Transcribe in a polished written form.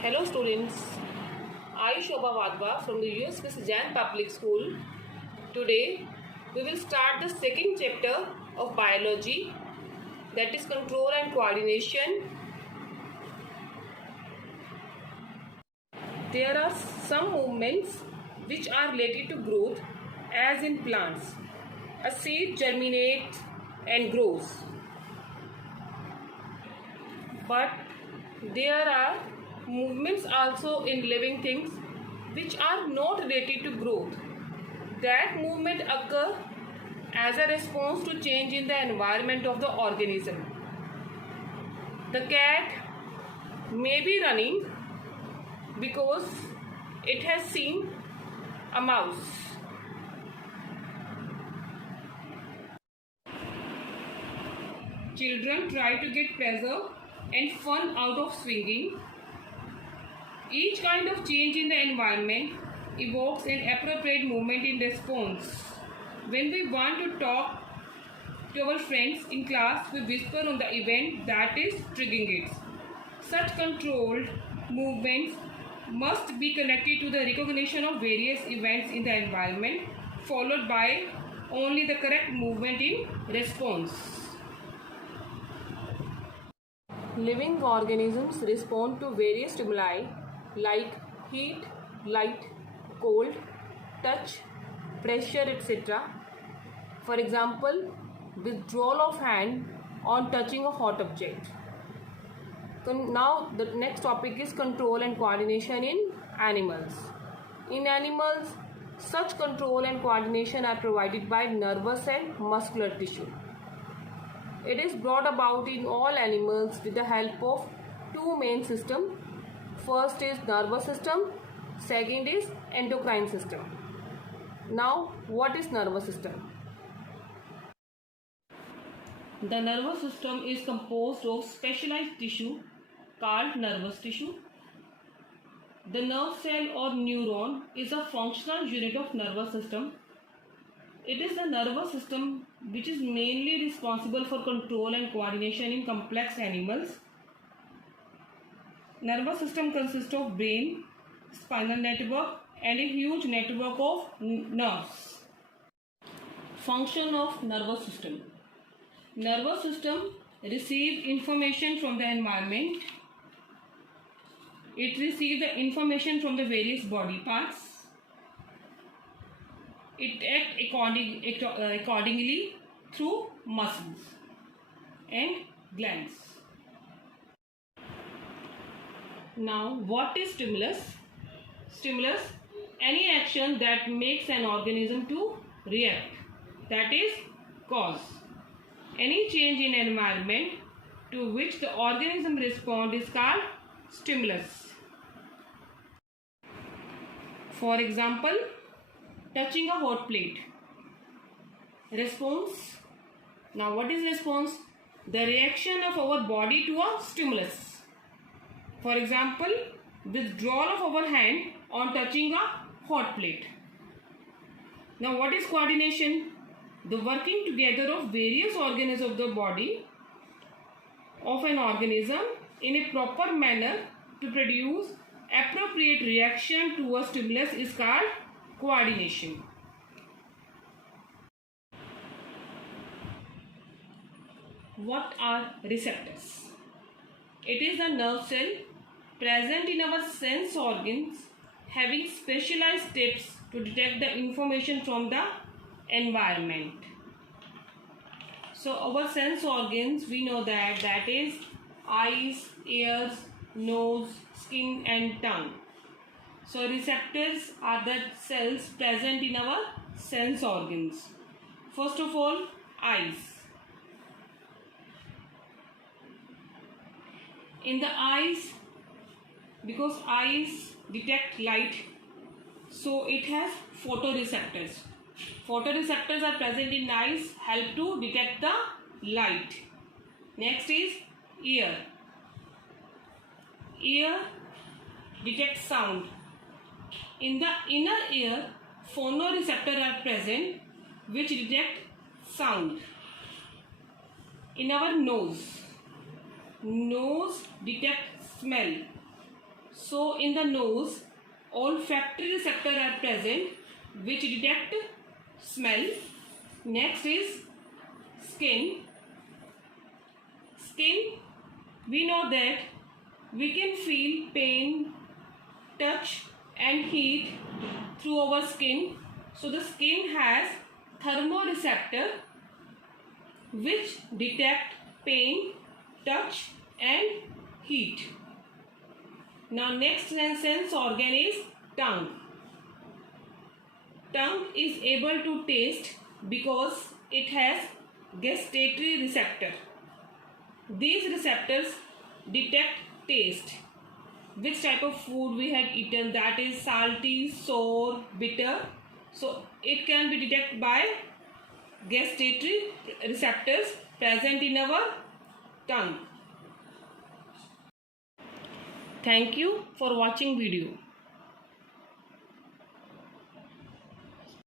Hello students, I Shobha Wadhwa from the US Miss Jain Public School. Today we will start the second chapter of biology, that is control and coordination. There are some movements which are related to growth, as in plants. A seed germinates and grows. But there are movements also in living things which are not related to growth. That movement occur as a response to change in the environment of the organism. The cat may be running because it has seen a mouse. Children try to get pleasure and fun out of swinging. Each kind of change in the environment evokes an appropriate movement in response. When we want to talk to our friends in class, we whisper on the event that is triggering it. Such controlled movements must be connected to the recognition of various events in the environment, followed by only the correct movement in response. Living organisms respond to various stimuli like heat, light, cold, touch, pressure, etc. For example, withdrawal of hand on touching a hot object. Now the next topic is control and coordination in animals. In animals, such control and coordination are provided by nervous and muscular tissue. It is brought about in all animals with the help of two main systems. First is nervous system, second is endocrine system. Now, what is nervous system? The nervous system is composed of specialized tissue called nervous tissue. The nerve cell or neuron is a functional unit of nervous system. It is the nervous system which is mainly responsible for control and coordination in complex animals. Nervous system consists of brain, spinal network and a huge network of nerves. Function of nervous system. Nervous system receives information from the environment. It receives the information from the various body parts. It acts accordingly through muscles and glands. Now, what is stimulus? Stimulus, any action that makes an organism to react, that is cause. Any change in environment to which the organism responds is called stimulus. For example, touching a hot plate. Response. Now what is response? The reaction of our body to a stimulus. For example, withdrawal of our hand on touching a hot plate. Now what is coordination? The working together of various organs of the body of an organism in a proper manner to produce appropriate reaction to a stimulus is called coordination. What are receptors? It is a nerve cell present in our sense organs having specialized tips to detect the information from the environment. So our sense organs, we know that is eyes, ears, nose, skin and tongue. So receptors are the cells present in our sense organs. First of all, eyes. In the eyes, because eyes detect light, so it has photoreceptors. Photoreceptors are present in eyes, help to detect the light. Next is ear. Ear detects sound. In the inner ear, phonoreceptors are present which detect sound. In our nose detects smell. So in the nose, olfactory receptors are present which detect smell. Next is skin. Skin, we know that we can feel pain, touch and heat through our skin. So the skin has thermoreceptor which detect pain, touch and heat. Now next sense organ is tongue. Tongue is able to taste because it has gustatory receptor. These receptors detect taste. Which type of food we had eaten, that is salty, sour, bitter. So it can be detected by gustatory receptors present in our tongue. Thank you for watching video.